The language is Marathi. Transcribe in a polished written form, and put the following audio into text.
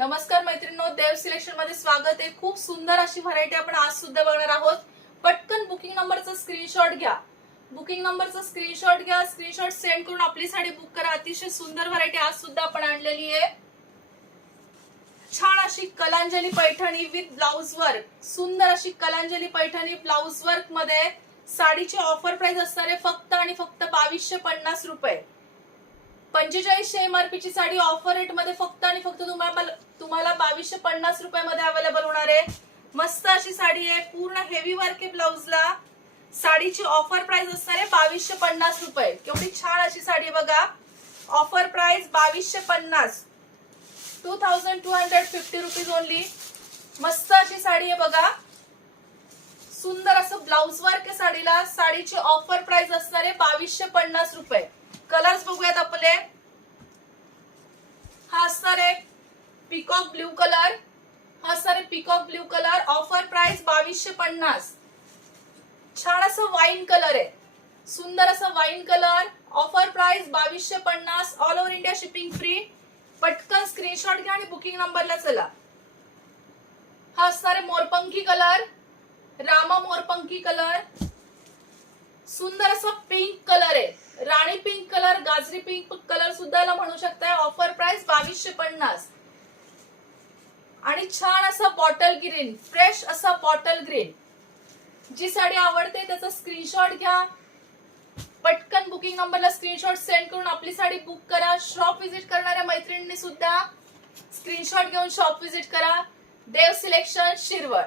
नमस्कार मैत्रिणींनो, देव सिलेक्शन मध्ये स्वागत आहे। खूप सुंदर अशी व्हरायटी आपण आज सुद्धा बघणार आहोत। पटकन बुकिंग नंबरचा स्क्रीनशॉट घ्या, बुकिंग नंबरचा स्क्रीनशॉट घ्या, स्क्रीनशॉट सेंड करून आपली साडी बुक करा। अतिशय सुंदर व्हरायटी आज सुद्धा आपण आणलेली आहे। छान अशी Kalanjali Paithani with blouse work, सुंदर अशी कलांजली पैठणी ब्लाउज वर्क मध्ये साडीची ऑफर प्राइस असणार आहे फक्त आणि फक्त 2250 रुपये। 4500 एमआरपी ची साडी ऑफर रेट मध्ये फक्त आणि फक्त तुम्हाला 2250 रुपयामध्ये अवेलेबल होणार आहे। मस्त अशी साडी आहे, पूर्ण हेवी वर्क आहे ब्लाउजला। साडीची ऑफर प्राइस असणार आहे 2250 रुपये। केवढी छान अशी साडी आहे बघा। Offer price 2250, 2250 rupees only. मस्त अशी साडी आहे बघा, सुंदर असं ब्लाउज वर्क आहे साडीला। साडीची ऑफर प्राइस असणार आहे 2250 रुपये। कलर्स बघूयात आपले। हा असणार आहे पीकॉक ब्लू कलर, हा असणार आहे peacock blue colour. Offer price 2250। छान असं वाईन कलर आहे, सुंदर असं wine colour. Offer price 2250। All over India shipping free. पटकन स्क्रीनशॉट घ्या आणि बुकिंग नंबरला चला। हा असणार आहे मोरपंखी कलर, रामा मोरपंखी कलर। सुंदर असं पिंक कलर आहे, राणी पिंक कलर, गाजरी पिंक कलर सुद्धा याला म्हणू शकताय। Offer price 2250। आणि छान असा बॉटल ग्रीन, फ्रेश असा बॉटल ग्रीन। जी साडी आवडते त्याचा स्क्रीनशॉट घ्या, पटकन बुकिंग नंबरला स्क्रीनशॉट सेंड करून आपली साडी बुक करा। शॉप व्हिजिट करणाऱ्या मैत्रिणींनी सुद्धा स्क्रीनशॉट घेऊन शॉप व्हिजिट करा। देव सिलेक्शन, शिरवळ।